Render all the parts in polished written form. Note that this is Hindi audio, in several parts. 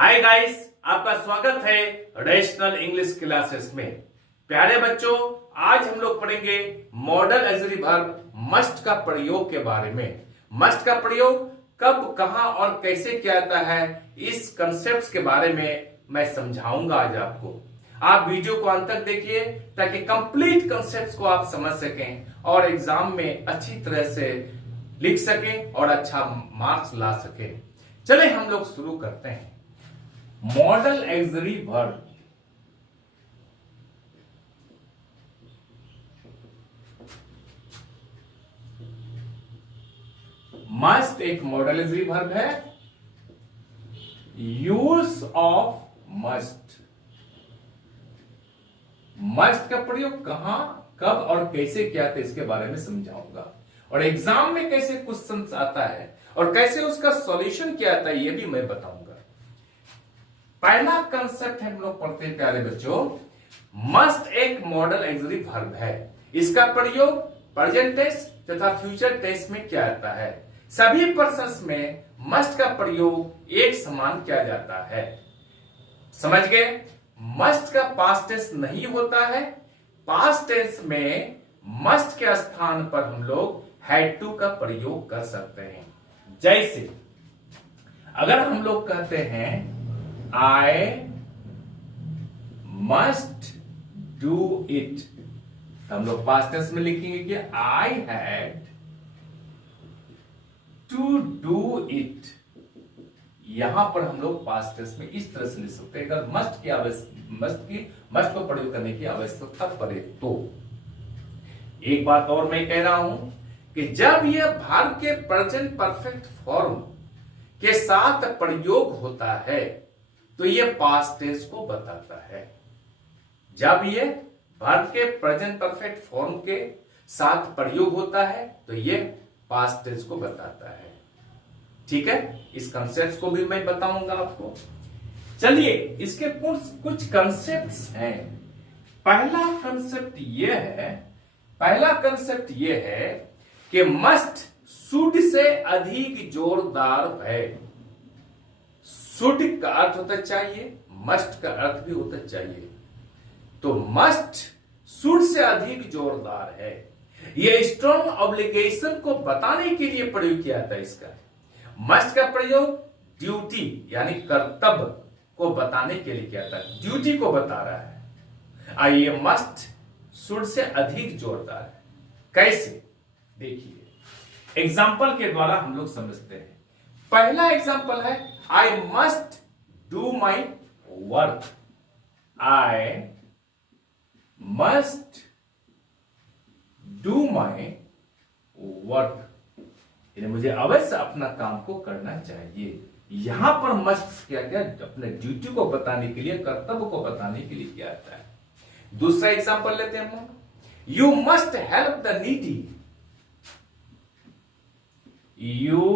हाय गाइस, आपका स्वागत है रेशनल इंग्लिश क्लासेस में। प्यारे बच्चों, आज हम लोग पढ़ेंगे मॉडल ऑक्सिलरी वर्ब मस्ट का प्रयोग के बारे में। मस्ट का प्रयोग कब, कहां और कैसे किया जाता है, इस कंसेप्ट के बारे में मैं समझाऊंगा आज आपको। आप वीडियो को अंत तक देखिए ताकि कंप्लीट कंसेप्ट को आप समझ सकें और एग्जाम में अच्छी तरह से लिख सकें और अच्छा मार्क्स ला सकें। चले हम लोग शुरू करते हैं। मॉडल ऑक्सिलरी वर्ब मस्ट एक मॉडल ऑक्सिलरी वर्ब है। यूज ऑफ मस्ट, मस्ट का प्रयोग कहां, कब और कैसे किया था इसके बारे में समझाऊंगा, और एग्जाम में कैसे क्वेश्चन आता है और कैसे उसका सॉल्यूशन किया जाता है ये भी मैं बताऊंगा। पहला कंसेप्ट हम लोग पढ़ते हैं प्यारे बच्चों। मस्ट एक मॉडल ऑक्सिलरी वर्ब है। इसका प्रयोग प्रेजेंट टेंस तथा फ्यूचर टेंस में किया जाता है। सभी पर्सन्स में मस्ट का प्रयोग एक समान किया जाता है। समझ गए? मस्ट का पास्ट टेंस नहीं होता है। पास्ट टेंस में मस्ट के स्थान पर हम लोग हैड टू का प्रयोग कर सकते हैं। जैसे अगर हम लोग कहते हैं I must do it, तो हम लोग पास्ट टेंस में लिखेंगे कि I had to do it। यहां पर हम लोग पास्ट टेंस में इस तरह से लिख सकते हैं अगर मस्ट को प्रयोग करने की आवश्यकता पड़े तो। एक बात और मैं कह रहा हूं कि जब यह वर्ब के प्रेजेंट परफेक्ट फॉर्म के साथ प्रयोग होता है तो ये पास्ट टेंस को बताता है। जब ये वर्ब के प्रेजेंट परफेक्ट फॉर्म के साथ प्रयोग होता है तो ये पास्ट टेंस को बताता है। ठीक है, इस कंसेप्ट को भी मैं बताऊंगा आपको। चलिए, इसके कुछ कंसेप्ट्स हैं। पहला कंसेप्ट ये है कि मस्ट शुड से अधिक जोरदार है। शुड का अर्थ होता चाहिए, मस्ट का अर्थ भी होता चाहिए। तो मस्ट शुड से अधिक जोरदार है। यह स्ट्रॉन्ग ऑब्लिगेशन को बताने के लिए प्रयोग किया जाता है। इसका मस्ट का प्रयोग ड्यूटी यानी कर्तव्य को बताने के लिए किया जाता है। ड्यूटी को बता रहा है। आइए, मस्ट शुड से अधिक जोरदार है। कैसे? देखिए, एग्जाम्पल के द्वारा हम लोग समझते हैं। पहला एग्जाम्पल है I must do my work. I must do my work. यानी मुझे अवश्य अपना काम को करना चाहिए। यहां पर मस्ट क्या क्या अपने ड्यूटी को बताने के लिए, कर्तव्य को बताने के लिए किया जाता है। दूसरा एग्जांपल लेते हैं हम। You must help the needy. You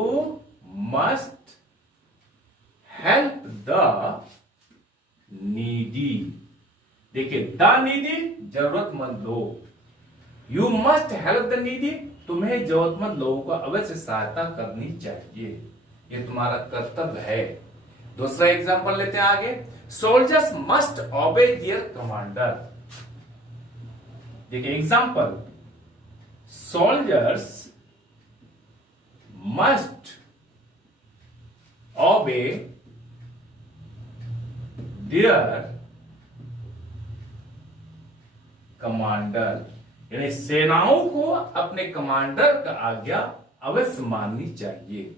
must help the needy. देखिए, द नीडी जरूरतमंद लोग। You must help the needy, तुम्हें जरूरतमंद लोगों को अवश्य सहायता करनी चाहिए। ये तुम्हारा कर्तव्य है। दूसरा एग्जांपल लेते हैं आगे। Soldiers must obey their commander. देखिए example, soldiers must obey their commander. यानी सेनाओं को अपने कमांडर का आज्ञा अवश्य माननी चाहिए।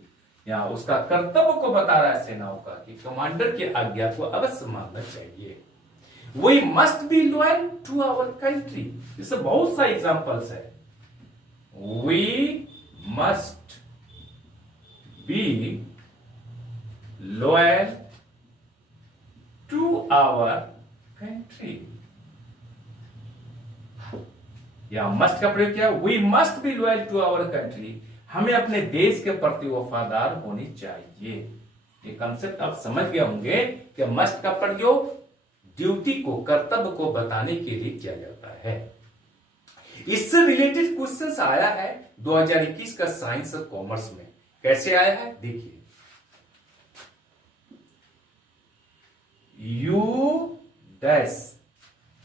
या उसका कर्तव्य को बता रहा है सेनाओं का कि कमांडर की आज्ञा को अवश्य मानना चाहिए। We must be loyal to our country. इससे बहुत सारे एग्जांपल्स है। We must be loyal to our country. या मस्ट का प्रयोग किया, we must be loyal to our country. हमें अपने देश के प्रति वफादार होनी चाहिए। ये कंसेप्ट आप समझ गए होंगे कि मस्ट का प्रयोग ड्यूटी को, कर्तव्य को बताने के लिए किया जाता है। इससे रिलेटेड क्वेश्चन आया है 2021 का साइंस और कॉमर्स में। कैसे आया है देखिए। डैश,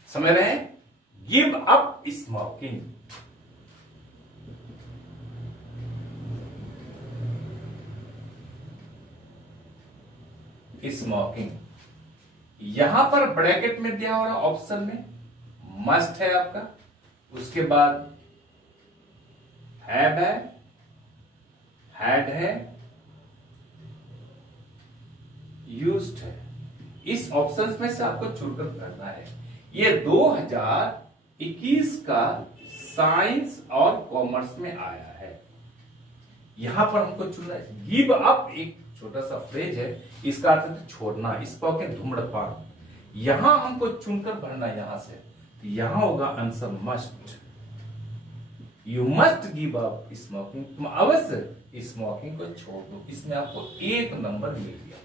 समझ रहे हैं, गिव अप स्मोकिंग। स्मोकिंग यहां पर ब्रैकेट में दिया हो रहा ऑप्शन में मस्ट है आपका, उसके बाद हैव है, हैड है, यूज्ड है। इस ऑप्शंस में से आपको चुनकर करना है। ये 2021 का साइंस और कॉमर्स में आया है। यहां पर हमको चुनना है। गिव अप एक छोटा सा फ्रेज है, इसका अर्थ है छोड़ना, स्पोकन धूम्रपान। यहां हमको चुनकर भरना यहां से, तो यहां होगा answer must. You must give up smoking, तुम अवश्य स्मोकिंग को छोड़ दो। इसमें आपको 1 नंबर मिल गया,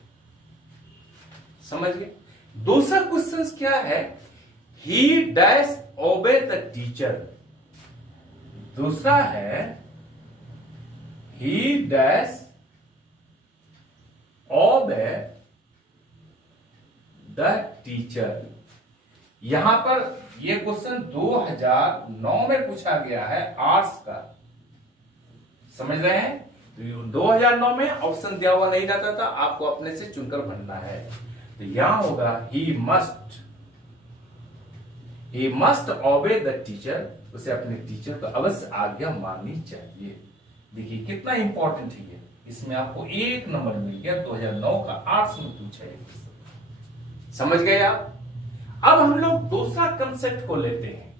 समझ गए। दूसरा क्वेश्चन क्या है, ही डैश ओबे द टीचर। दूसरा है ही डैश ओबे द टीचर। यहां पर यह क्वेश्चन 2009 में पूछा गया है, आर्ट्स का, समझ रहे हैं। तो 2009 में ऑप्शन दिया हुआ नहीं रहता था, आपको अपने से चुनकर भरना है। तो यहां होगा he must obey the teacher. उसे अपने टीचर को अवश्य आज्ञा माननी चाहिए। देखिए कितना इंपॉर्टेंट है ये, इसमें आपको 1 नंबर मिल गया। 2009 का आर्ट्स में पूछा है, समझ गए आप। अब हम लोग दूसरा कंसेप्ट को लेते हैं।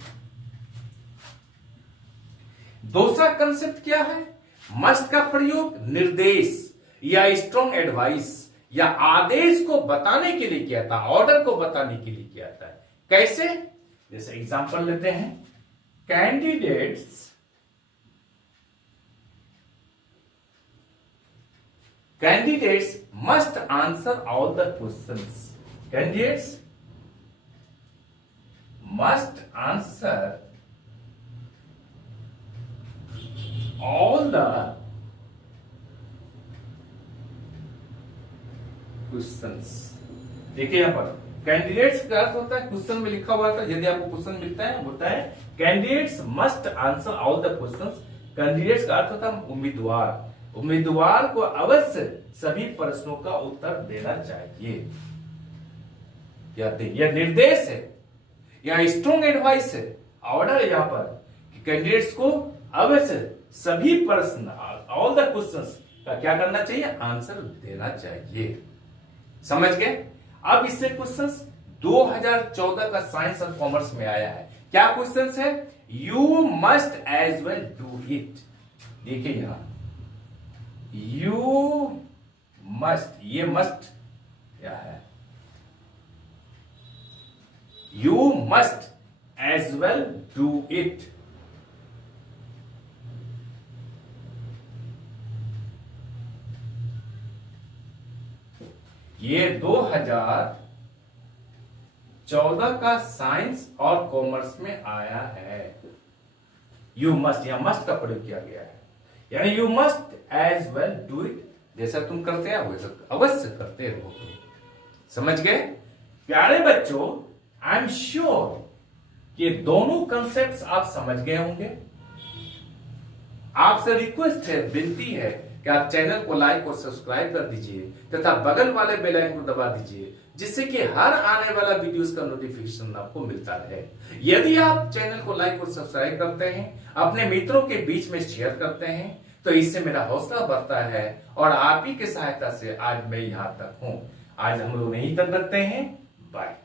दूसरा कंसेप्ट क्या है, मस्ट का प्रयोग निर्देश या स्ट्रॉन्ग एडवाइस या आदेश को बताने के लिए किया था, ऑर्डर को बताने के लिए किया था। कैसे, जैसे एग्जांपल लेते हैं, candidates must answer all the questions. Candidates must answer all the questions। देखिए यहां पर कैंडिडेट्स का अर्थ होता है, क्वेश्चन में लिखा हुआ था, यदि आपको क्वेश्चन मिलता है होता है candidates must answer all the questions. Candidates का अर्थ होता है उम्मीदवार, उम्मीदवार को अवश्य सभी प्रश्नों का उत्तर देना चाहिए। यह निर्देश है या स्ट्रॉन्ग एडवाइस है, ऑर्डर है यहां पर कि कैंडिडेट्स को अवश्य सभी प्रश्न, ऑल द क्वेश्चंस का क्या करना चाहिए, आंसर देना चाहिए। समझ गए। अब इससे क्वेश्चंस 2014 का साइंस और कॉमर्स में आया है। क्या क्वेश्चंस है, you must as well do it. देखिए यहां यू मस्ट, ये मस्ट क्या है, You must as well do it। ये 2014 का साइंस और कॉमर्स में आया है। यू मस्ट, या मस्ट का प्रयोग किया गया है, यानी you must as well do it. जैसा तुम करते हैं वैसा अवश्य करते रहोगे। समझ गए प्यारे बच्चों। आई एम श्योर कि दोनों कंसेप्ट्स आप समझ गए होंगे। आपसे रिक्वेस्ट है, विनती है कि आप चैनल को लाइक और सब्सक्राइब कर दीजिए तथा बगल वाले बेल आइकन को दबा दीजिए, जिससे कि हर आने वाला वीडियोस का नोटिफिकेशन आपको मिलता रहे। यदि आप चैनल को लाइक और सब्सक्राइब करते हैं, अपने मित्रों के बीच में शेयर करते हैं, तो इससे मेरा हौसला बढ़ता है और आप ही की सहायता से आज मैं यहां तक हूं। आज हम लोग यहीं तक रखते हैं। बाय।